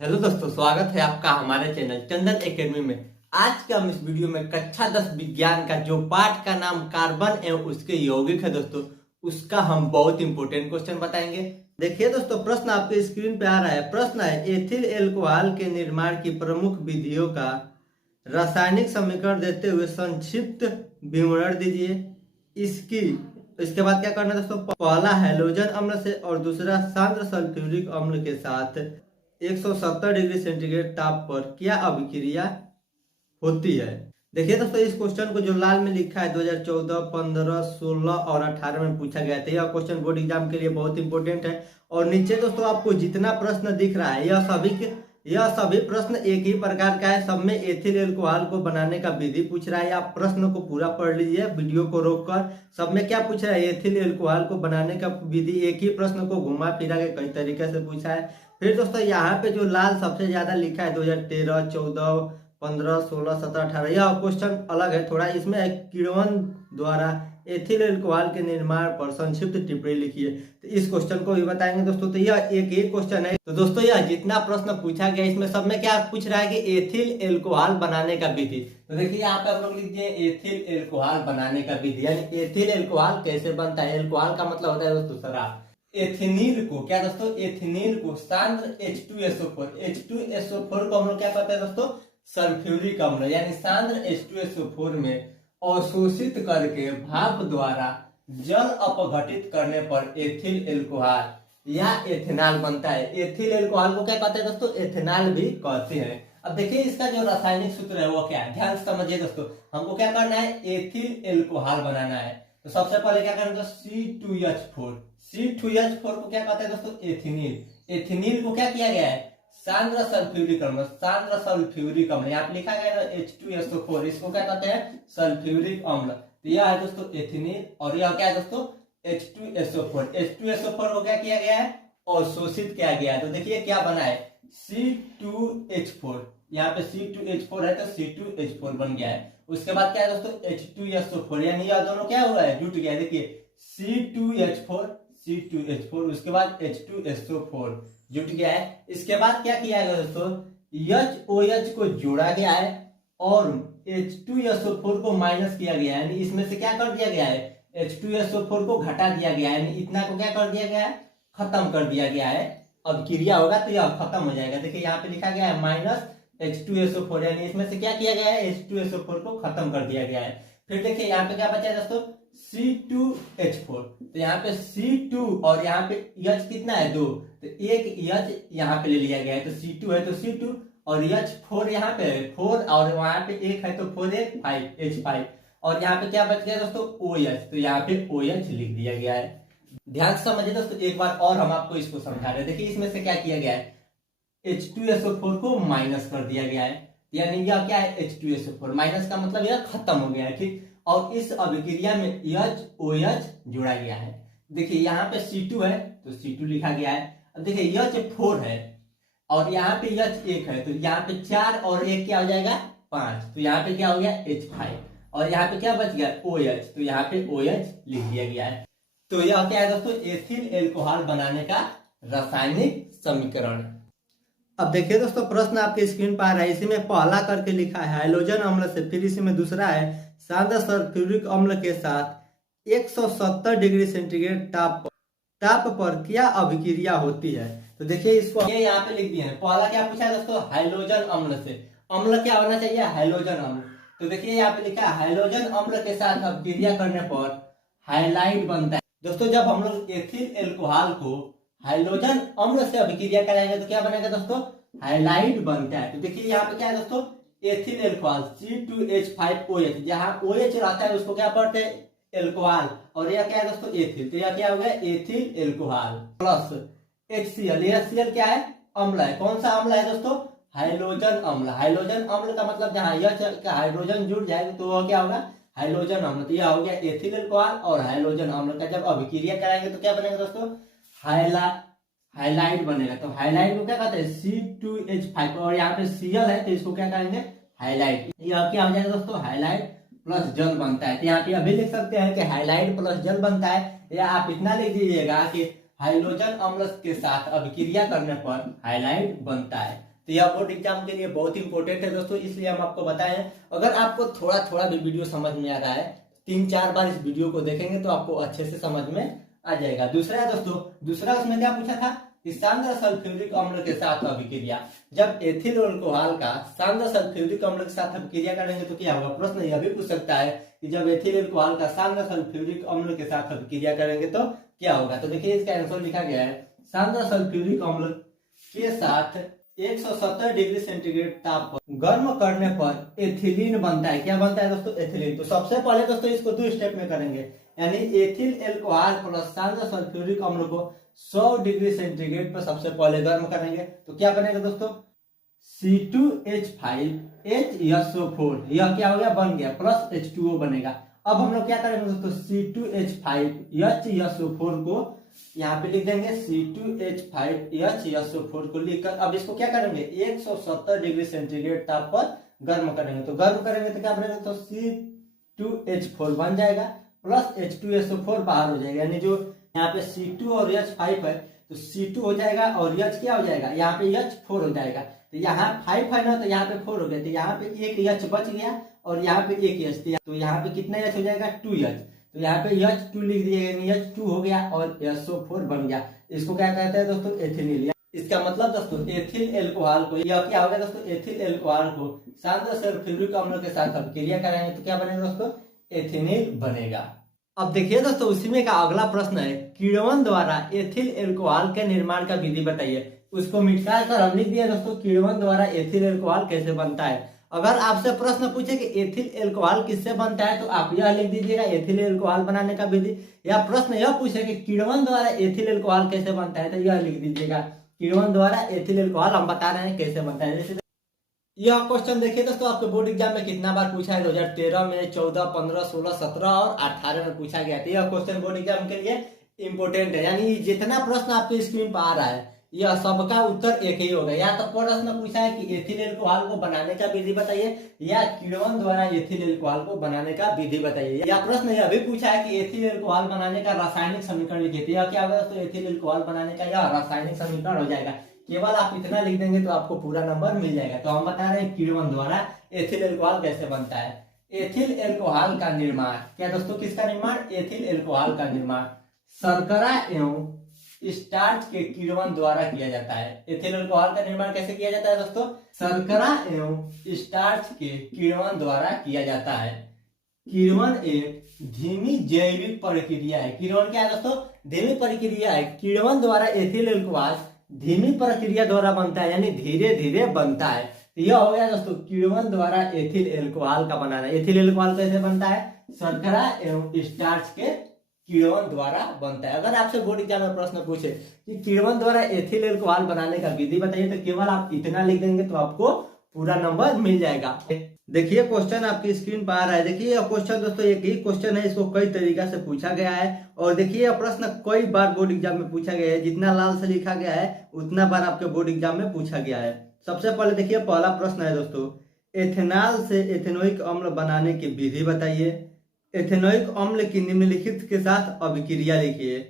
Hello दोस्तों, स्वागत है आपका हमारे चैनल चंदन एकेडमी में। आज के हम इस वीडियो में कक्षा 10 विज्ञान का जो पाठ का नाम कार्बन एवं उसके यौगिक है दोस्तों, उसका हम बहुत इंपॉर्टेंट क्वेश्चन बताएंगे। देखिए दोस्तों, प्रश्न आपके स्क्रीन पे आ रहा है। प्रश्न है, एथिल एल्कोहल के निर्माण की प्रमुख विधियों का रासायनिक समीकरण देते हुए संक्षिप्त विवरण दीजिए। इसके बाद क्या करना है दोस्तों, पहला हैलोजन अम्ल से और दूसरा सांद्र सल्फ्यूरिक अम्ल के साथ 170 डिग्री सेंटीग्रेड ताप पर क्या अभिक्रिया होती है। देखिए दोस्तों, इस क्वेश्चन को जो लाल में लिखा है 2014, 15, 16 और 18 में पूछा गया था। यह क्वेश्चन बोर्ड एग्जाम के लिए बहुत इंपॉर्टेंट है। और नीचे दोस्तों आपको जितना प्रश्न दिख रहा है यह सभी प्रश्न एक ही प्रकार का है। सब में एथिल एल्कोहल को बनाने का विधि पूछ रहा है। आप प्रश्न को पूरा पढ़ लीजिए वीडियो को रोककर। सब में क्या पूछ रहा है, एथिल एल्कोहल को बनाने का विधि। एक ही प्रश्न को घुमा फिरा के कई तरीके से पूछा है। फिर दोस्तों यहाँ पे जो लाल सबसे ज्यादा लिखा है 2013, 14, 15, 16, 17, 18, यह क्वेश्चन अलग है थोड़ा। इसमें किण्वन द्वारा एथिल एल्कोहल के निर्माण पर संक्षिप्त टिप्पणी लिखी है। तो इस क्वेश्चन को भी बताएंगे दोस्तों। तो यह एक ही क्वेश्चन है। तो दोस्तों यह जितना प्रश्न पूछा गया इसमें सब में क्या पूछ रहा है कि एथिल एल्कोहल बनाने का विधि। तो देखिए यहाँ पे हम लोग लिख दिए एथिल एल्कोहल बनाने का विधि, यानी एथिल एल्कोहल कैसे बनता है। एल्कोहल का मतलब होता है दोस्तों शराब। एथिनील को क्या दोस्तों, एथिनील को सांद्र H2SO4 को हम लोग क्या कहते हैं दोस्तों, सल्फ्यूरिक अम्ल, यानी सांद्र H2SO4 में अवशोषित करके भाप द्वारा जल अपघटित करने पर एथिल एल्कोहल या एथेनॉल बनता है। एथिल एल्कोहल को क्या कहते हैं दोस्तों, एथेनॉल भी कहते हैं। अब देखिए इसका जो रासायनिक सूत्र है वो क्या है, ध्यान से समझिए दोस्तों। हमको क्या करना है, एथिल एल्कोहल बनाना है। तो सबसे पहले क्या करना है, C2H4 को क्या कहते हैं दोस्तों, एथिनील। एथिनील को क्या किया गया है, सांद्र सल्फ्यूरिक अम्ल। सांद्र सल्फ्यूरिक अम्ल यहाँ पे लिखा गया है H2SO4, इसको क्या कहते हैं, सल्फ्यूरिक अम्ल। तो यह है दोस्तों एथिनील और यह क्या है दोस्तों, H2SO4। H2SO4 को क्या किया गया है, अवशोषित किया गया है। तो देखिए क्या बना है, C2H4। यहाँ पे C2H4 है तो C2H4 बन गया है। उसके बाद क्या है दोस्तों, H2SO4, यानी यह दोनों क्या हुआ है, जुट गया है। देखिए C2H4, उसके बाद H2SO4 जुट गया है। इसके बाद क्या किया गया दोस्तों, HOH को जोड़ा गया है और H2SO4 को माइनस किया गया है, यानी इसमें से क्या कर दिया गया है, H2SO4 को घटा दिया गया है, यानी इतना को क्या कर दिया गया है, खत्म कर दिया गया है। अब क्रिया होगा तो यह खत्म हो जाएगा। देखिए यहाँ पे लिखा गया है माइनस H2SO4, यानी इसमें से क्या किया गया है, H2SO4 को खत्म कर दिया गया है। फिर देखिए यहाँ पे क्या बचा है दोस्तों, C2H4। तो यहाँ पे C2 और यहाँ पे H कितना है, 2, तो एक H यहाँ पे ले लिया गया है। तो C2 है तो C2 और H4 यहाँ पे है 4 और वहां पे एक है तो 4 1 5 H5 और यहाँ पे क्या बच गया दोस्तों, OH। तो यहाँ पे OH लिख दिया गया है। ध्यान से समझिए दोस्तों, एक बार और हम आपको इसको समझा रहे हैं। देखिए इसमें से क्या किया गया है, H2SO4 को माइनस कर दिया गया है, यानी यह क्या है, H2SO4। माइनस का मतलब यह खत्म हो गया है, ठीक। और इस अभिक्रिया में HOH जोड़ा गया है। देखिए यहाँ पे C2 है तो C2 लिखा गया है। अब देखिए H4 है और यहाँ पे H1 है, तो यहाँ पे 4 और 1 क्या हो जाएगा, 5। तो यहाँ पे क्या हो गया, H5 और यहाँ पे क्या बच गया, OH। तो यहाँ पे OH लिख दिया गया है। तो यह क्या है दोस्तों, एथिल एल्कोहल बनाने का रासायनिक समीकरण। अब देखिए दोस्तों, प्रश्न आपके स्क्रीन पर आ रहा है। इसी में पहला करके लिखा है हाइड्रोजन अम्ल से, फिर इसी में दूसरा है सांद्र सल्फ्यूरिक अम्ल के साथ 170 डिग्री सेंटीग्रेड ताप पर क्या अभिक्रिया होती है। तो देखिए इसको ये यहाँ पे लिख दिए हैं। पहला क्या पूछा है दोस्तों, हाइड्रोजन अम्ल से। अम्ल क्या होना चाहिए, हाइड्रोजन अम्ल। तो देखिए यहाँ पे लिखा है हाइड्रोजन अम्ल के साथ अभिक्रिया करने पर हाइलाइट बनता है। दोस्तों जब हम लोग एथिल एल्कोहल को हाइड्रोजन अम्ल से अभिक्रिया कराएंगे तो क्या बनेगा दोस्तों, हाइलाइट बनता है। तो देखिए यहाँ पे क्या है दोस्तों, एथिल एल्कोहल C2H5OH, जहां OH रहता है उसको क्या पढ़ते हैं, एल्कोहल, और यह क्या है दोस्तों, एथिल। तो यह क्या हो गया, ethyl alcohol plus HCl। HCl क्या है, अम्ल है। कौन सा अम्ल है दोस्तों, हाइड्रोजन अम्ल। हाइड्रोजन अम्ल का मतलब जहां यह हाइड्रोजन जुड़ जाएगा तो वह क्या होगा, हाइड्रोजन अम्ल। तो यह हो गया एथिल एल्कोहल और हाइड्रोजन अम्ल का जब अभिक्रिया कराएंगे तो क्या बनेगा दोस्तों, हाइलाइट बनेगा। तो हाइलाइट को क्या कहते हैं, C2H5 और यहाँ पे Cl है तो इसको क्या करेंगे, हाइलाइट। यह क्या हो जाएगा दोस्तों, हाइलाइट प्लस जल बनता है। तो यहाँ पे अभी लिख सकते हैं कि हाइलाइट प्लस जल बनता है, या आप इतना लिख दीजिएगा कि हाइड्रोजन अम्ल के साथ अभिक्रिया करने पर हाइलाइट बनता है। तो यह बोर्ड एग्जाम के लिए बहुत इंपॉर्टेंट है दोस्तों, इसलिए हम आपको बताए हैं। अगर आपको थोड़ा थोड़ा भी वीडियो समझ में आ रहा है, 3-4 बार इस वीडियो को देखेंगे तो आपको अच्छे से समझ में आ जाएगा। दूसरा है दोस्तों, दूसरा उसमें क्या पूछा था कि सांद्र सल्फ्यूरिक अम्ल के साथ अभिक्रिया, जब एथिल अल्कोहल का सांद्र सल्फ्यूरिक अम्ल के साथ अभिक्रिया करेंगे तो क्या होगा। प्रश्न यह भी पूछ सकता है कि जब एथिल अल्कोहल का सांद्र सल्फ्यूरिक अम्ल के साथ अभिक्रिया करेंगे तो क्या होगा। तो देखिए इसका आंसर लिखा गया है, सांद्र सल्फ्यूरिक अम्ल के साथ 170 डिग्री सेंटीग्रेड ताप पर गर्म करने पर एथिलीन बनता है। क्या बनता है दोस्तों, एथिलीन। तो सबसे पहले दोस्तों इसको 2 स्टेप में करेंगे, यानी एथिल एल्कोहल प्लस सांद्र सल्फ्यूरिक अम्ल को 100 डिग्री सेंटीग्रेड पर सबसे पहले गर्म करेंगे तो क्या बनेगा दोस्तों, C2H5HSO4, यह क्या हो गया, बन गया, प्लस H2O बनेगा। अब हम लोग क्या करेंगे दोस्तों, C2H5HSO4 को यहाँ पे लिख देंगे, C2H5HSO4 को लिखकर अब इसको क्या करेंगे, 170 डिग्री सेंटीग्रेड ताप पर गर्म करेंगे। तो गर्म करेंगे तो क्या बनेगा, तो C2H4 बन जाएगा प्लस H2SO4 बाहर हो जाएगा, यानी जो यहाँ पे C2 और H5 है तो C2 हो जाएगा और H क्या हो जाएगा, यहाँ पे H4 हो जाएगा। तो यहाँ 5 है ना, तो यहाँ पे 4 हो गया, तो यहाँ पे एक H बच गया और यहाँ पे एक H, तो यहाँ पे कितना H हो जाएगा, 2H। तो यहाँ पे H2 लिख दिएगा, यानी H2 हो गया और SO4 बन गया। इसको क्या कहते हैं दोस्तों, एथिलीन। इसका मतलब दोस्तों एथिल एल्कोहल को, यह क्या होगा दोस्तों, एथिल एल्कोहल को सांद्र सल्फ्यूरिक अम्ल के साथ अभिक्रिया कराएंगे तो क्या बनेगा दोस्तों, एथिलीन बनेगा। अब देखिए दोस्तों उसी में का अगला प्रश्न है, किण्वन द्वारा एथिल एल्कोहल के निर्माण का विधि बताइए। उसको मिटा कर हम लिख दिया दोस्तों, किण्वन द्वारा एथिल एल्कोहल कैसे बनता है। अगर आपसे प्रश्न पूछे कि एथिल एल्कोहल किससे बनता है तो आप यह लिख दीजिएगा, एथिल एल्कोहल बनाने का विधि। या प्रश्न यह पूछे कि किण्वन द्वारा एथिल एल्कोहल कैसे बनता है तो यह लिख दीजिएगा, किण्वन द्वारा एथिल एल्कोहल हम बता रहे हैं कैसे बनता है। जैसे यह क्वेश्चन देखिए दोस्तों, आपके बोर्ड एग्जाम में कितना बार पूछा है, 2013 में, 14, 15, 16, 17 और 18 में पूछा गया था। यह क्वेश्चन बोर्ड एग्जाम के लिए इंपोर्टेंट है, यानी जितना प्रश्न आपके स्क्रीन पर आ रहा है यह सबका उत्तर एक ही होगा। या तो प्रश्न पूछा है कि एथिल एल्कोहल को बनाने का विधि बताइए, या किण्वन द्वारा एथिल एल्कोहल को बनाने का विधि बताइए। या प्रश्न यह भी पूछा है कि एथिल एल्कोहल बनाने का रासायनिक समीकरण लिखिए। यह क्या होगा, तो एथिल एल्कोहल बनाने का यह रासायनिक समीकरण हो जाएगा। केवल आप इतना लिख देंगे तो आपको पूरा नंबर मिल जाएगा। तो हम बता रहे हैं किण्वन द्वारा एथिल एल्कोहल कैसे बनता है। एथिल एल्कोहल का निर्माण, क्या दोस्तों किसका निर्माण, एथिल एल्कोहल का निर्माण शर्करा एवं स्टार्च के किण्वन द्वारा किया जाता है। एथिल अल्कोहल का निर्माण कैसे किया जाता है दोस्तों, शर्करा एवं स्टार्च के किण्वन द्वारा किया जाता है। किण्वन एक धीमी जैविक प्रक्रिया है। किण्वन क्या है दोस्तों, धीमी प्रक्रिया है। किण्वन द्वारा एथिल अल्कोहल धीमी प्रक्रिया द्वारा बनता है, यानी धीरे धीरे बनता है। तो यह हो गया दोस्तों किण्वन द्वारा एथिल एल्कोहल का बनाना। एथिल एल्कोहल कैसे बनता है, शर्करा एवं स्टार्च के किण्वन द्वारा बनता है। अगर आपसे बोर्ड एग्जाम में प्रश्न पूछे कि किण्वन द्वारा एथिल एल्कोहल बनाने का विधि बताइए तो केवल आप इतना लिख देंगे तो आपको पूरा नंबर मिल जाएगा। देखिए क्वेश्चन आपकी स्क्रीन पर आ रहा है। देखिए यह क्वेश्चन दोस्तों एक ही क्वेश्चन है, इसको कई तरीका से पूछा गया है और देखिए यह प्रश्न कई बार बोर्ड एग्जाम में पूछा गया है। जितना लाल से लिखा गया है उतना बार आपके बोर्ड एग्जाम में पूछा गया है। सबसे पहले देखिए पहला प्रश्न है दोस्तों, एथेनॉल से एथेनोइक अम्ल बनाने की विधि बताइए। एथेनोइक अम्ल की निम्नलिखित के साथ अभिक्रिया लिखिए।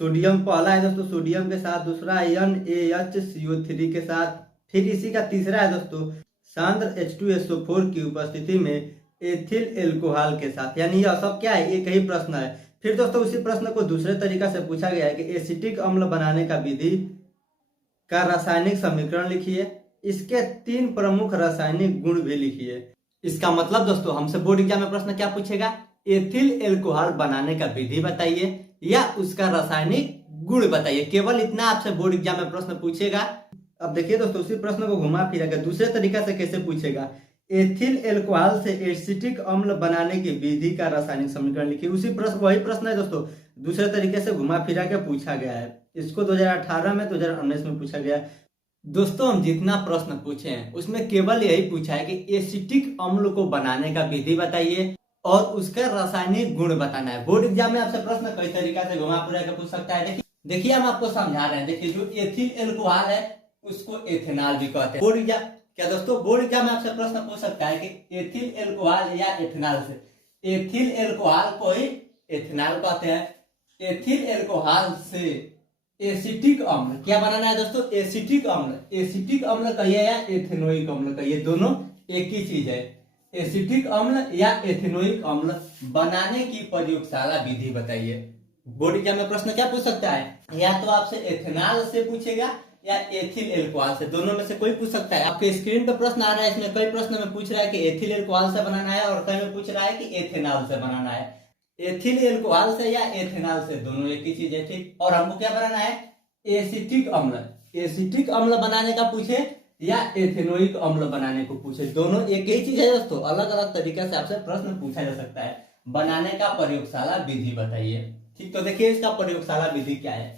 सोडियम पहला है दोस्तों, सोडियम के साथ, दूसरा NaHCO3 के साथ, फिर इसी का तीसरा है दोस्तों सांद्र H2SO4 की उपस्थिति में एथिल एल्कोहल के साथ। यानी यह सब क्या है, एक ही प्रश्न है। फिर दोस्तों उसी प्रश्न को दूसरे तरीका से पूछा गया है कि एसिटिक अम्ल बनाने का विधि का रासायनिक समीकरण लिखिए। इसके 3 प्रमुख रासायनिक गुण भी लिखिए। इसका मतलब दोस्तों हमसे बोर्ड एग्जाम में प्रश्न क्या पूछेगा, एथिल एल्कोहल बनाने का विधि बताइए या उसका रासायनिक गुण बताइए। केवल इतना आपसे बोर्ड एग्जाम में प्रश्न पूछेगा। अब देखिए दोस्तों उसी प्रश्न को घुमा फिरा कर दूसरे तरीका से कैसे पूछेगा, एथिल एल्कोहल से एसिटिक अम्ल बनाने की विधि का रासायनिक समीकरण लिखिए। उसी प्रश्न वही प्रश्न है दोस्तों, दूसरे तरीके से घुमा फिरा के पूछा गया है। इसको 2018 में 2019 में पूछा गया। दोस्तों हम जितना प्रश्न पूछे हैं उसमें केवल यही पूछा है कि एसिटिक अम्ल को बनाने का विधि बताइए और उसका रासायनिक गुण बताना है। बोर्ड एग्जाम में आपसे प्रश्न कई तरीका से घुमा फिरा के पूछ सकता है। देखिए हम आपको समझा रहे हैं। देखिए जो एथिल एल्कोहल है उसको एथेनॉल भी कहते हैं। बोर्ड एग्जाम क्या दोस्तों, बोर्ड एग्जाम में आपसे प्रश्न पूछ सकता है कि एथिल एल्कोहल या एथेनॉल से। एथिल एल्कोहल को ही एथेनॉल कहते हैं। एथिल एल्कोहल से एसिटिक अम्ल क्या बनाना है दोस्तों, एसिटिक अम्ल। एसिटिक अम्ल कहिए या एथेनोइक अम्ल कहिए, दोनों एक ही चीज है। एसिटिक अम्ल या एथेनोइक अम्ल बनाने की प्रयोगशाला विधि बताइए। बोर्ड एग्जाम में प्रश्न क्या पूछ सकता है, या तो आपसे एथेनॉल से पूछेगा या एथिल एल्कोहल से, दोनों में से कोई पूछ सकता है। आपके स्क्रीन पर प्रश्न आ रहा है, इसमें कई प्रश्न में पूछ रहा है कि एथिल एल्कोहल से बनाना है और कई में पूछ रहा है कि एथेनॉल से बनाना है। एथिल एल्कोहल से या एथेनॉल से, दोनों एक ही चीज है, ठीक। और हमको क्या बनाना है, एसिटिक अम्ल। एसिटिक अम्ल बनाने का पूछे या एथेनोइक अम्ल बनाने को पूछे, दोनों एक ही चीज है दोस्तों, अलग अलग तरीके से आपसे प्रश्न पूछा जा सकता है। बनाने का प्रयोगशाला विधि बताइए, ठीक। तो देखिए इसका प्रयोगशाला विधि क्या है।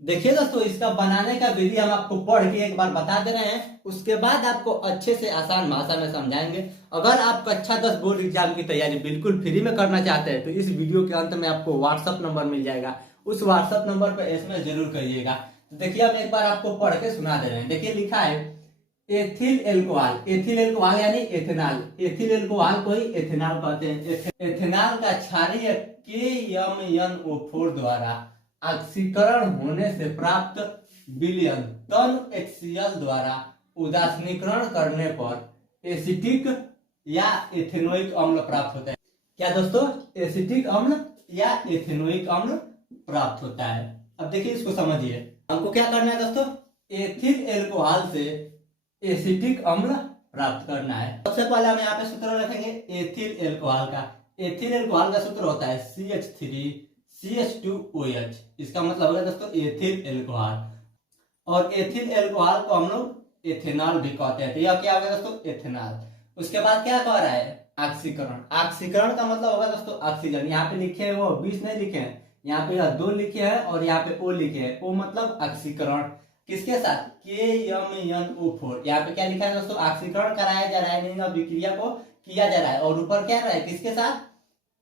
देखिए दोस्तों, इसका बनाने का विधि हम आपको पढ़ के एक बार बता दे रहे हैं, उसके बाद आपको अच्छे से आसान भाषा में समझाएंगे। अगर आप कक्षा 10 बोर्ड एग्जाम की तैयारी बिल्कुल फ्री में करना चाहते हैं तो इस वीडियो के अंत में आपको व्हाट्सएप नंबर मिल जाएगा, उस व्हाट्सएप नंबर पर एसएमएस जरूर करिएगा। तो देखिए हम एक बार आपको पढ़ के सुना दे रहे हैं। देखिए लिखा है एथिल एल्कोहल, एथिल एल्कोहल यानी एथेनॉल, एथिल एल्कोहल को ही एथेनॉल कहते हैं। एथेनॉल का क्षारीय KMnO4 द्वारा ऑक्सीकरण होने से प्राप्त विलयन तन HCl द्वारा उदासीनीकरण करने पर एसिटिक या एथेनोइक अम्ल प्राप्त होता है। क्या दोस्तों, एसिटिक अम्ल या एथेनोइक अम्ल प्राप्त होता है। अब देखिए इसको समझिए, हमको क्या करना है दोस्तों, एथिल एल्कोहल से एसिटिक अम्ल प्राप्त करना है। सबसे पहले हम यहाँ पे सूत्र रखेंगे एथिल एल्कोहल का। एथिल एल्कोहल का सूत्र होता है CH3CH2OH, इसका मतलब होगा दोस्तों एथिल एल्कोहल। और एथिल एल्कोहल को हम लोग एथेनॉल भी कहते हैं, तो यह क्या होगा दोस्तों, एथेनॉल। उसके बाद क्या कह रहा है, ऑक्सीकरण। ऑक्सीकरण का मतलब होगा दोस्तों ऑक्सीजन। यहाँ पे लिखे हैं वो 20 नहीं लिखे हैं, यहाँ पे 2 लिखे हैं और यहाँ पे O लिखे हैं। O मतलब ऑक्सीकरण किसके साथ, KMnO4। यहाँ पे क्या लिखा है दोस्तों, ऑक्सीकरण कराया जा रहा है, नहीं अभिक्रिया को किया जा रहा है। और ऊपर क्या रहा है, किसके साथ,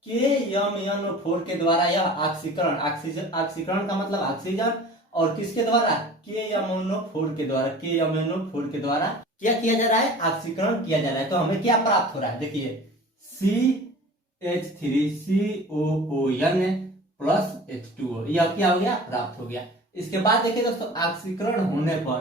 KMnO4 के द्वारा यह ऑक्सीकरण, ऑक्सीकरण का मतलब ऑक्सीजन, और किसके द्वारा, KMnO4 के द्वारा, KMnO4 के द्वारा क्या किया जा रहा है, ऑक्सीकरण किया जा रहा है। तो हमें क्या प्राप्त हो रहा है, देखिए CH3COON प्लस H2O, यह क्या हो गया, प्राप्त हो गया। इसके बाद देखिए दोस्तों, ऑक्सीकरण होने पर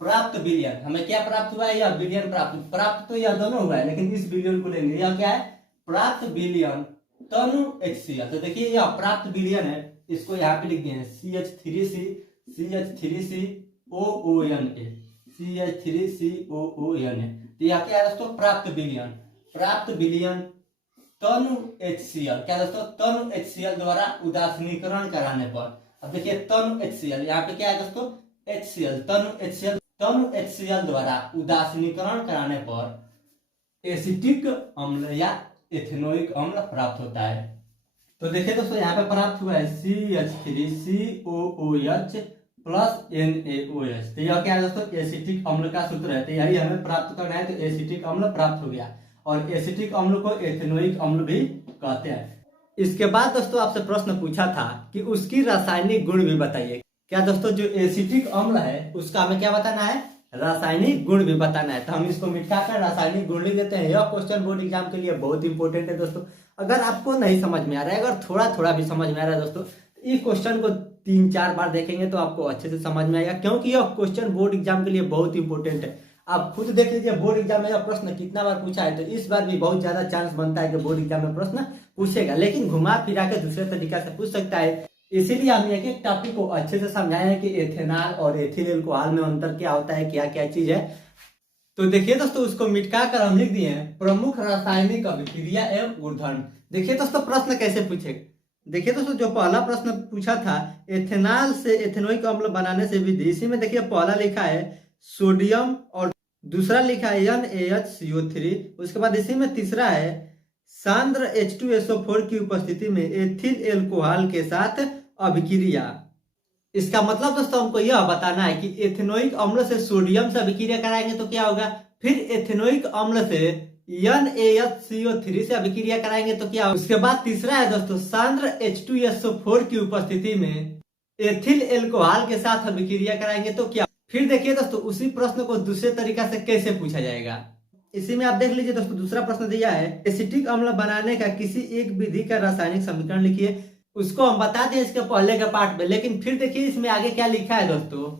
प्राप्त विलयन, हमें क्या प्राप्त हुआ है, यह विलयन प्राप्त तो यह दोनों हुआ है, लेकिन इस विलयन को लेंगे, यह क्या है, प्राप्त विलयन तनु HCl। तो देखिए यह प्राप्त विलयन है, इसको यहाँ पे लिख दिए CH3COONA। तो यह क्या है दोस्तों, प्राप्त विलयन तनु HCl, क्या दोस्तों, तनु HCl द्वारा उदासीनीकरण कराने पर। अब देखिए तनु HCl, यहाँ पे क्या है दोस्तों, HCl, तनु HCl द्वारा उदासीनीकरण कराने पर एसिटिक अम्ल या एथेनोइक अम्ल प्राप्त होता है। तो देखिए दोस्तों, यहाँ पे प्राप्त हुआ है CH3COOH प्लस NaOH। तो यह क्या है दोस्तों, एसिटिक अम्ल का सूत्र है, तो यही हमें प्राप्त करना है। तो एसिटिक अम्ल प्राप्त हो गया, और एसिटिक अम्ल को एथेनोइक अम्ल भी कहते हैं। इसके बाद दोस्तों आपसे प्रश्न पूछा था कि उसकी रासायनिक गुण भी बताइए। क्या दोस्तों, जो एसिटिक अम्ल है उसका हमें क्या बताना है, रासायनिक गुण भी बताना है। तो हम इसको मिटाकर रासायनिक गुण लिख देते हैं। यह क्वेश्चन बोर्ड एग्जाम के लिए बहुत इंपॉर्टेंट है दोस्तों। अगर आपको नहीं समझ में आ रहा है, अगर थोड़ा थोड़ा भी समझ में आ रहा है दोस्तों, तो इस क्वेश्चन को 3-4 बार देखेंगे तो आपको अच्छे से समझ में आएगा, क्योंकि यह क्वेश्चन बोर्ड एग्जाम के लिए बहुत इंपॉर्टेंट है। आप खुद देख लीजिए बोर्ड एग्जाम में यह प्रश्न कितना बार पूछा है, तो इस बार भी बहुत ज्यादा चांस बनता है कि बोर्ड एग्जाम में प्रश्न पूछेगा, लेकिन घुमा फिरा के दूसरे तरीका से पूछ सकता है। इसीलिए हम एक एक टॉपिक को अच्छे से समझाए हैं कि एथेनॉल और एथिल एल्कोहल में अंतर क्या होता है, क्या क्या चीज है। तो देखिए दोस्तों, उसको मिटा कर हम लिख दिए हैं प्रमुख रासायनिक अभिक्रिया एवं ऊर्धन। देखिए दोस्तों प्रश्न कैसे पूछे, देखिए दोस्तों जो पहला प्रश्न पूछा था एथेनॉल से एथेनोइक अम्ल बनाने से विधि, इसी में देखिए पहला लिखा है सोडियम और दूसरा लिखा है NaHCO3। उसके बाद इसी में तीसरा है सांद्र H2SO4 की उपस्थिति में एथिल एल्कोहल के साथ अभिक्रिया। इसका मतलब दोस्तों हमको यह बताना है कि एथेनोइक अम्ल से सोडियम से अभिक्रिया कराएंगे तो क्या होगा, फिर एथेनोइक अम्ल से NaHCO3 से अभिक्रिया कराएंगे तो क्या होगा। उसके बाद तीसरा है दोस्तों सांद्र H2SO4 की उपस्थिति में एथिल एल्कोहल के साथ अभिक्रिया कराएंगे तो क्या। फिर देखिए दोस्तों उसी प्रश्न को दूसरे तरीका से कैसे पूछा जाएगा, इसी में आप देख लीजिए दोस्तों। दूसरा प्रश्न दिया है एसिटिक अम्ल बनाने का किसी एक विधि का रासायनिक समीकरण लिखिए। उसको हम बता दें इसके पहले के पार्ट में, लेकिन फिर देखिए इसमें आगे क्या लिखा है दोस्तों।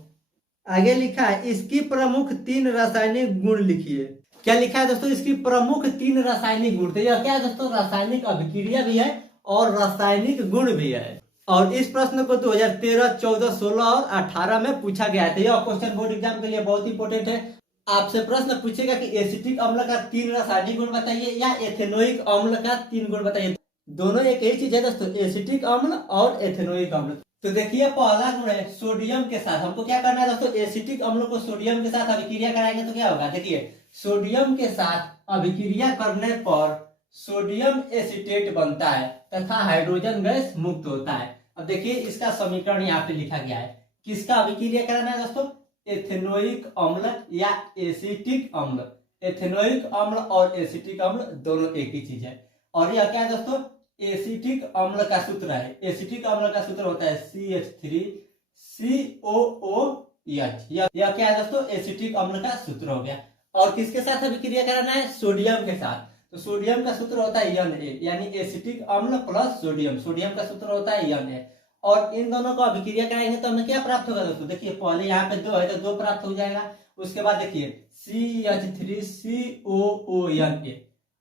आगे लिखा है इसकी प्रमुख 3 रासायनिक गुण लिखिए। क्या लिखा है दोस्तों, इसकी प्रमुख 3 रासायनिक गुण। तो यह क्या है दोस्तों, रासायनिक अभिक्रिया भी है और रासायनिक गुण भी है। और इस प्रश्न को 2013, 14, 16 और 18 में पूछा गया था। यह क्वेश्चन बोर्ड एग्जाम के लिए बहुत इंपॉर्टेंट है। आपसे प्रश्न पूछेगा कि एसिटिक अम्ल का 3 रासायनिक गुण बताइए या एथेनोइक अम्ल का 3 गुण बताइए। दोनों एक ही चीज है दोस्तों, एसिटिक अम्ल और एथेनोइक अम्ल। तो देखिए पहला गुण है सोडियम के साथ। हमको क्या करना है दोस्तों, एसिटिक अम्ल को सोडियम के साथ अभिक्रिया कराएंगे तो क्या होगा। देखिए सोडियम के साथ अभिक्रिया करने पर सोडियम एसीटेट बनता है तथा हाइड्रोजन गैस मुक्त होता है। अब देखिए इसका समीकरण यहाँ पे लिखा गया है। किसका अभिक्रिया कराना है दोस्तों, एथेनोइक अम्ल या एसिटिक अम्ल। एथेनोइक अम्ल और एसिटिक अम्ल दोनों एक ही चीज है। और यह क्या है दोस्तों, एसिटिक अम्ल का सूत्र है। एसिटिक अम्ल का सूत्र होता है CH3COOH। यह क्या है दोस्तों, एसिटिक अम्ल का सूत्र हो गया। और किसके साथ अभिक्रिया कराना है, सोडियम के साथ। तो सोडियम का सूत्र होता है Na, यानी एसिटिक अम्ल प्लस सोडियम। सोडियम का सूत्र होता है Na। और इन दोनों को अभिक्रिया कराएंगे तो हमें क्या प्राप्त होगा दोस्तों। देखिए पहले यहाँ पे 2 है तो 2 प्राप्त हो जाएगा। उसके बाद देखिए CH3COONA,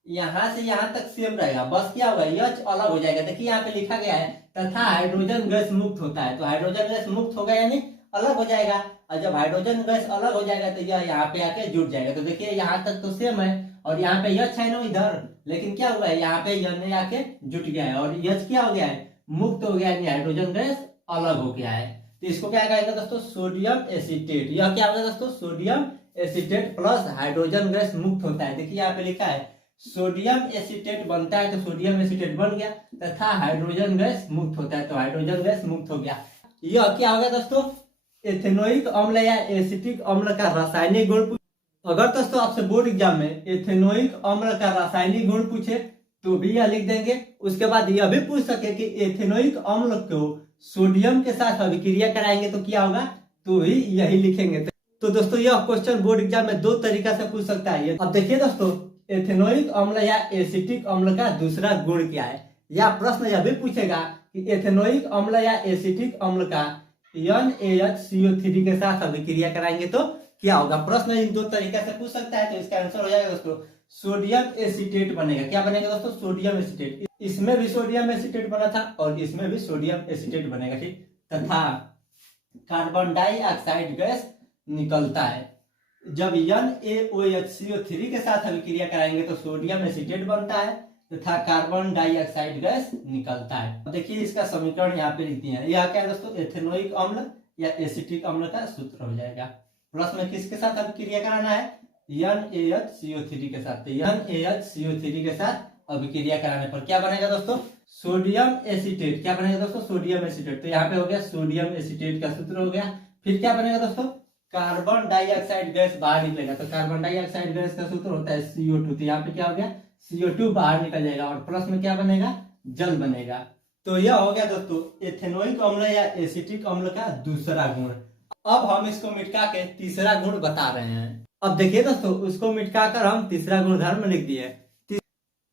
यहाँ से यहाँ तक सेम रहेगा, बस क्या होगा H अलग हो जाएगा। देखिए यहाँ पे लिखा गया है तथा हाइड्रोजन गैस मुक्त होता है। तो हाइड्रोजन गैस मुक्त होगा यानी अलग हो जाएगा। और जब हाइड्रोजन गैस अलग हो जाएगा तो यह यहाँ पे आके जुड़ जाएगा। तो देखिए यहाँ तक तो सेम है और यहाँ पे H है ना इधर, लेकिन क्या हुआ है यहाँ पे Na आके जुट गया है और H क्या हो गया है, मुक्त हो गया है, हाइड्रोजन गैस अलग हो गया है। तो इसको क्या कहेगा दोस्तों, सोडियम एसीटेट। यह क्या होगा दोस्तों, sodium acetate plus hydrogen gas मुक्त होता है। देखिए यहाँ पे लिखा है सोडियम एसीटेट बनता है तो सोडियम एसीटेट बन गया तथा हाइड्रोजन गैस मुक्त होता है तो हाइड्रोजन गैस मुक्त हो गया। यह क्या होगा दोस्तों, एथेनोइक अम्ल या एसिटिक अम्ल का रासायनिक गुण। अगर दोस्तों आपसे बोर्ड एग्जाम में एथेनोइक अम्ल का रासायनिक गुण पूछे तो भी यह लिख देंगे। उसके बाद यह भी पूछ सके कि एथेनोइक अम्ल को सोडियम के साथ अभिक्रिया कराएंगे तो क्या होगा, तो ही यही लिखेंगे। तो दोस्तों यह क्वेश्चन बोर्ड एग्जाम में 2 तरीका से पूछ सकता है। अब देखिए दोस्तों, एथेनोइक अम्ल या एसिटिक अम्ल का दूसरा गुण क्या है, या प्रश्न यह भी पूछेगा कि एथेनोइक अम्ल या एसिटिक अम्ल का NaHCO3 के साथ अभिक्रिया कराएंगे तो क्या होगा। प्रश्न इन 2 तरीके से पूछ सकता है। तो इसका आंसर हो जाएगा दोस्तों सोडियम एसीटेट बनेगा। क्या बनेगा दोस्तों, सोडियम एसीटेट। इसमें भी सोडियम एसीटेट बना था और इसमें भी सोडियम एसीटेट बनेगा, ठीक। तथा कार्बन डाइऑक्साइड गैस निकलता है। जब NaOHCO3 के साथ अभिक्रिया कराएंगे तो सोडियम एसीटेट बनता है तथा कार्बन डाइऑक्साइड गैस निकलता है। देखिए इसका समीकरण यहाँ पे लिख दिया है। यह क्या है दोस्तों, एथेनोइक अम्ल या एसिटिक अम्ल का सूत्र हो जाएगा। प्लस में किसके साथ अभिक्रिया कराना है, NaHCO3 के साथ। NaHCO3 के साथ अभिक्रिया कराने पर क्या बनेगा दोस्तों, सोडियम एसीटेट। क्या बनेगा दोस्तों, सोडियम एसीटेट। तो यहाँ पे हो गया सोडियम एसीटेट का सूत्र हो गया। फिर क्या बनेगा दोस्तों, कार्बन डाइऑक्साइड गैस बाहर निकलेगा। तो कार्बन डाइऑक्साइड गैस का सूत्र होता है CO2। तो यहाँ पे क्या हो गया, CO2 बाहर निकल जाएगा और प्लस में क्या बनेगा, जल बनेगा। तो यह हो गया दोस्तों एथेनोइक अम्ल या एसिटिक अम्ल का दूसरा गुण। अब हम इसको मिटका के तीसरा गुण बता रहे हैं। अब देखिए दोस्तों, उसको मिटका कर हम तीसरा गुणधर्म लिख दिए।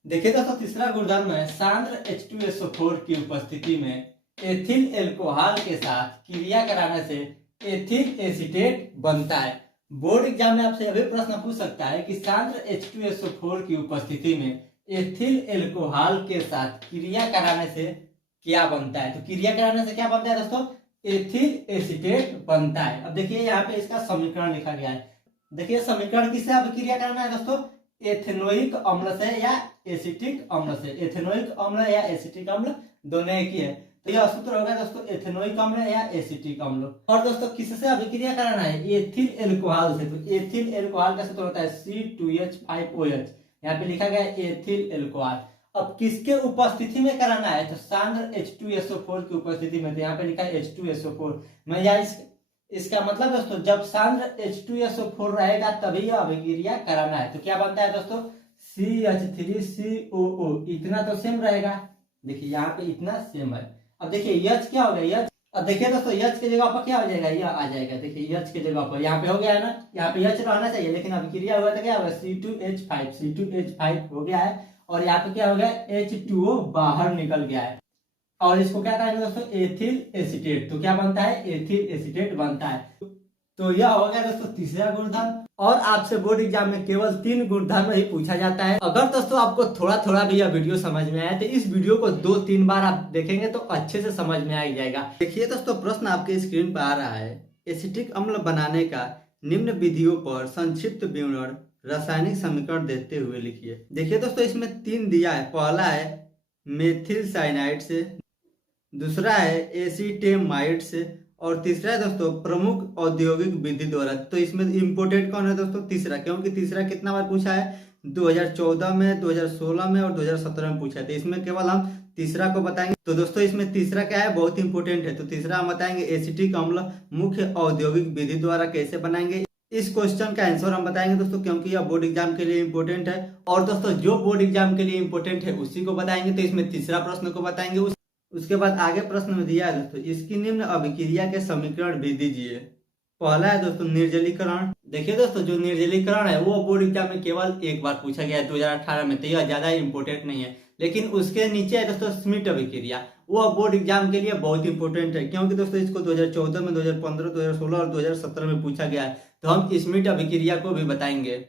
देखिए दोस्तों, तीसरा गुणधर्म है सांद्र H2SO4 की उपस्थिति में एथिल एल्कोहल के साथ क्रिया कराने से एथिल एसीटेट बनता है। बोर्ड एग्जाम में आपसे अभी प्रश्न पूछ सकता है कि सांद्र H2SO4 की उपस्थिति में एथिल एल्कोहल के साथ क्रिया कराने से क्या बनता है। तो क्रिया कराने से क्या बनता है दोस्तों, एथिल एसीटेट बनता है। अब देखिए यहाँ पे इसका समीकरण लिखा गया है। देखिए समीकरण किससे अभिक्रिया करना है दोस्तों, एथेनोइक अम्ल से या एसिटिक अम्ल से। एथेनोइक अम्ल या एसिटिक अम्ल दोनों एक ही है। तो यह सूत्र होगा दोस्तों एथेनोइक अम्ल या एसिटिक अम्ल। और दोस्तों किससे अभिक्रिया कराना है, एथिल एल्कोहल से। तो एथिल एल्कोहल का सूत्र होता है C2H5OH। यहाँ पे लिखा गया है एथिल एल्कोहल। अब किसके उपस्थिति में कराना है, तो सांद्र H2SO4 की उपस्थिति में। तो यहाँ पे लिखा है H2SO4 में, या इसका मतलब दोस्तों जब सांद्र H2SO4 रहेगा तभी यह अभिक्रिया कराना है। तो क्या बनता है दोस्तों, CH3COO। इतना तो सेम रहेगा, देखिए यहाँ पे इतना सेम है। अब देखिए H क्या हो गया, H। अब देखिए दोस्तों H के जगह पर क्या हो जाएगा, यह आ जाएगा। देखिए H के जगह पर यहाँ पे हो गया है ना, यहाँ पे H रहना चाहिए, लेकिन अभिक्रिया हुआ तो क्या होगा, C2H5 हो गया है। और यहाँ पे क्या हो गया, H2O बाहर निकल गया है। और इसको क्या कहेंगे दोस्तों, एथिल एसीटेट। तो क्या बनता है, एथिल एसीटेट बनता है। तो यह हो गया दोस्तों तीसरा गुणधर्म। और आपसे बोर्ड एग्जाम में केवल 3 गुणधर्म ही पूछा जाता है। अगर दोस्तों आपको थोड़ा थोड़ा भी यह वीडियो समझ में आया तो इस वीडियो को 2-3 बार आप देखेंगे तो अच्छे से समझ में आ जाएगा। देखिए दोस्तों, प्रश्न आपके स्क्रीन पर आ रहा है, एसिटिक अम्ल बनाने का निम्न विधियों पर संक्षिप्त विवरण रासायनिक समीकरण देते हुए लिखिए। देखिए दोस्तों, इसमें 3 दिया है। पहला है मेथिल साइनाइड से, दूसरा है एसीटेमाइड से, और तीसरा है दोस्तों प्रमुख औद्योगिक विधि द्वारा। तो इसमें इंपोर्टेंट कौन है दोस्तों, तीसरा, क्योंकि तीसरा कितना बार पूछा है, 2014 में, 2016 में और 2017 में पूछा है। तो इसमें केवल हम तीसरा को बताएंगे। तो दोस्तों इसमें तीसरा क्या है, बहुत इंपोर्टेंट है। तो तीसरा हम बताएंगे एसिटिक अम्ल मुख्य औद्योगिक विधि द्वारा कैसे बनाएंगे। इस क्वेश्चन का आंसर हम बताएंगे दोस्तों, क्योंकि यह बोर्ड एग्जाम के लिए इंपोर्टेंट है। और दोस्तों जो बोर्ड एग्जाम के लिए इंपोर्टेंट है उसी को बताएंगे। तो इसमें तीसरा प्रश्न को बताएंगे। उसके बाद आगे प्रश्न में दिया है दोस्तों, इसकी निम्न अभिक्रिया के समीकरण भी दीजिए। पहला है दोस्तों निर्जलीकरण। देखिए दोस्तों, जो निर्जलीकरण है वो बोर्ड एग्जाम में केवल एक बार पूछा गया है 2018 में, तो यह ज्यादा इंपोर्टेंट नहीं है। लेकिन उसके नीचे है दोस्तों स्मिट अभिक्रिया, वो बोर्ड एग्जाम के लिए बहुत इंपॉर्टेंट है, क्योंकि दोस्तों इसको 2014 में, 2015, 2016 और 2017 में पूछा गया है। तो हम स्मिट अभिक्रिया को भी बताएंगे।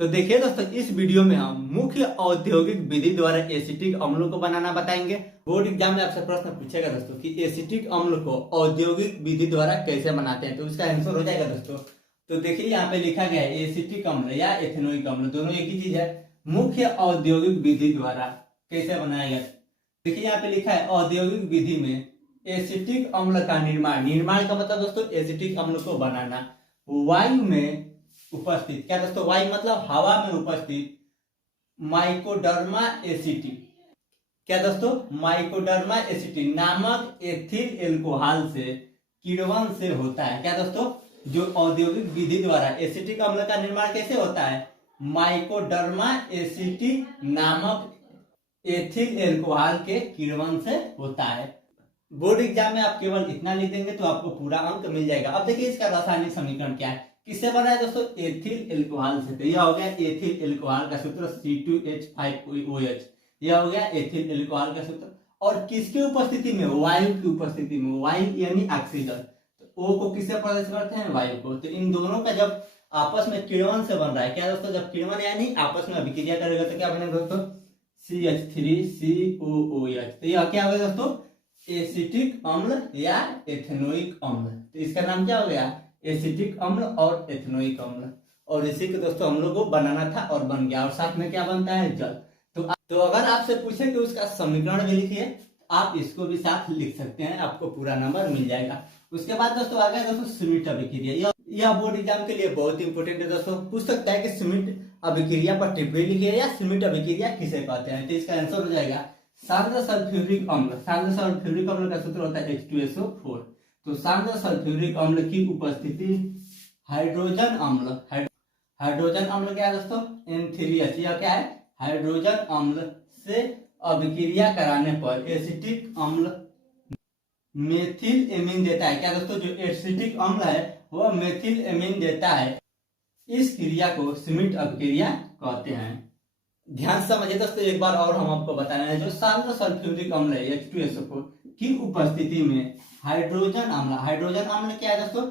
तो देखिए दोस्तों, इस वीडियो में हम मुख्य औद्योगिक विधि द्वारा एसिटिक अम्लों को बनाना बताएंगे। बोर्ड एग्जाम में आपसे प्रश्न पूछेगा दोस्तों कि एसिटिक अम्ल को औद्योगिक विधि द्वारा कैसे बनाते हैं, तो इसका आंसर हो जाएगा दोस्तों। तो देखिए यहाँ पे लिखा गया है एसिटिक अम्ल या एथेनोइक अम्ल, दोनों एक ही चीज है। मुख्य औद्योगिक विधि द्वारा कैसे बनाया गया, देखिए यहाँ पे लिखा है औद्योगिक विधि में एसिटिक अम्ल का निर्माण। निर्माण का मतलब दोस्तों एसिटिक अम्ल को बनाना वायु में उपस्थित, क्या दोस्तों, वायु मतलब हवा में उपस्थित माइकोडर्मा एसिटी, क्या दोस्तों, माइकोडर्मा एसिटी नामक एथिल एल्कोहल से किण्वन से होता है। क्या दोस्तों, जो औद्योगिक विधि द्वारा एसिटिक अम्ल का निर्माण कैसे होता है, माइकोडर्मा एसिटी नामक एथिल एल्कोहल के किण्वन से होता है। बोर्ड एग्जाम में आप केवल इतना लिख देंगे तो आपको पूरा अंक मिल जाएगा। अब देखिए इसका रासायनिक समीकरण क्या है, किससे बना है दोस्तों, एथिल एल्कोहल से। तो यह हो गया एथिल एल्कोहल का सूत्र C2H5OH, यह हो गया एथिल एल्कोहल का सूत्र। और किसकी उपस्थिति में, वायु की उपस्थिति में, वायु यानी ऑक्सीजन। तो O को किससे प्रदर्शित करते हैं, वायु को। तो इन दोनों का जब आपस में किण्वन से बन रहा है, क्या दोस्तों, जब किण्वन यानी आपस में अभिक्रिया करेगा तो क्या बनेगा दोस्तों, CH3COOH। तो यह क्या हो गया दोस्तों, एसिटिक अम्ल या एथेनोइक अम्ल। तो इसका नाम क्या हो गया, एसिटिक अम्ल और एथेनोइक अम्ल। और इसी के दोस्तों हम लोग को बनाना था और बन गया। और साथ में क्या बनता है, जल। तो अगर आपसे पूछे कि उसका समीकरण भी लिखिए, आप इसको भी साथ लिख सकते हैं, आपको पूरा नंबर मिल जाएगा। उसके बाद दोस्तों आ गया दोस्तों स्मिट अभिक्रिया। यह बोर्ड एग्जाम के लिए बहुत इंपॉर्टेंट है दोस्तों। पूछ सकता है कि स्मिट अभिक्रिया पर टिप्पणी लिखिए या स्मिट अभिक्रिया किसे कहते हैं। तो इसका आंसर हो जाएगा सांद्र सल्फ्यूरिक अम्ल। सांद्र सल्फ्यूरिक अम्ल का सूत्र होता है H2SO4। तो सांद्र सल्फ्यूरिक अम्ल की उपस्थिति हाइड्रोजन अम्ल, हाइड्रोजन अम्ल क्या है दोस्तों, N3H, यह क्या है, हाइड्रोजन अम्ल से अभिक्रिया कराने पर एसिटिक अम्ल मेथिल एमीन देता है। क्या दोस्तों, जो एसिटिक अम्ल है वह मेथिल एमीन देता है। इस क्रिया को स्मिट अभिक्रिया कहते हैं। ध्यान से समझिए दोस्तों, एक बार और हम आपको बताना है, जो सांद्र सल्फ्यूरिक अम्ल है H2SO4 की उपस्थिति में हाइड्रोजन अम्ल, हाइड्रोजन अम्ल क्या है दोस्तों,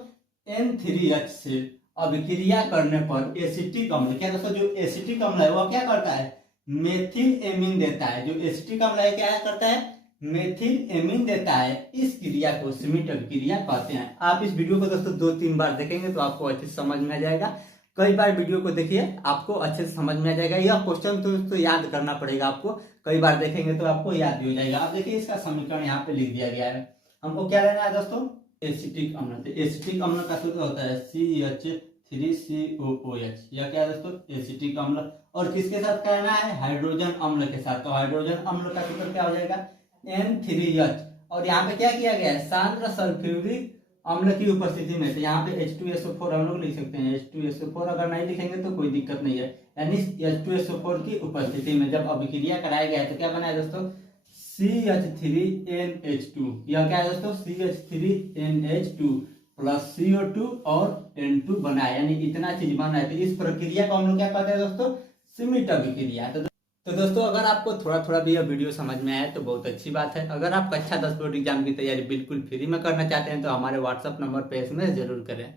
N3H से अभिक्रिया करने पर एसिटिक अम्ल, क्या दोस्तों, जो एसिटिक अम्ल है वह क्या करता है, मेथिल एमीन देता है। जो एसिटिक अम्ल है क्या करता है, मेथिल एमीन देता है। इस क्रिया को स्मिट अभिक्रिया कहते हैं। आप इस वीडियो को दोस्तों 2-3 बार देखेंगे तो आपको अच्छे से समझ में आ जाएगा। कई बार वीडियो को देखिए, आपको अच्छे से समझ में आ जाएगा। यह क्वेश्चन तो याद करना पड़ेगा आपको, कई बार देखेंगे तो आपको याद भी हो जाएगा। अब देखिए इसका समीकरण यहाँ पे लिख दिया गया है। हमको क्या लेना है दोस्तों, एसिटिक अम्ल। तो एसिटिक अम्ल का सूत्र होता है CH3COOH। यह क्या है दोस्तों, एसिटिक अम्ल। और किसके साथ करना है, हाइड्रोजन अम्ल के साथ। तो हाइड्रोजन अम्ल का सूत्र क्या हो जाएगा, N3H। और यहाँ पे क्या किया गया है, सांद्र सल्फ्यूरिक अम्ल की उपस्थिति में। तो यहाँ पे H2SO4 हम लोग लिख सकते हैं। H2SO4 अगर नहीं लिखेंगे तो कोई दिक्कत नहीं है। यानी H2SO4 की उपस्थिति में जब अभिक्रिया कराया गया है तो क्या बना है दोस्तों, CH3NH2। यह क्या है दोस्तों, CH3NH2 प्लस CO2 और N2 बना है, यानी इतना चीज बना है। तो इस प्रक्रिया को हम लोग क्या कहते हैं दोस्तों, स्मिट अभिक्रिया। तो तो दोस्तों अगर आपको थोड़ा थोड़ा भी यह वीडियो समझ में आया तो बहुत अच्छी बात है। अगर आप कक्षा 10 बोर्ड एग्जाम की तैयारी बिल्कुल फ्री में करना चाहते हैं तो हमारे व्हाट्सअप नंबर पे SMS जरूर करें।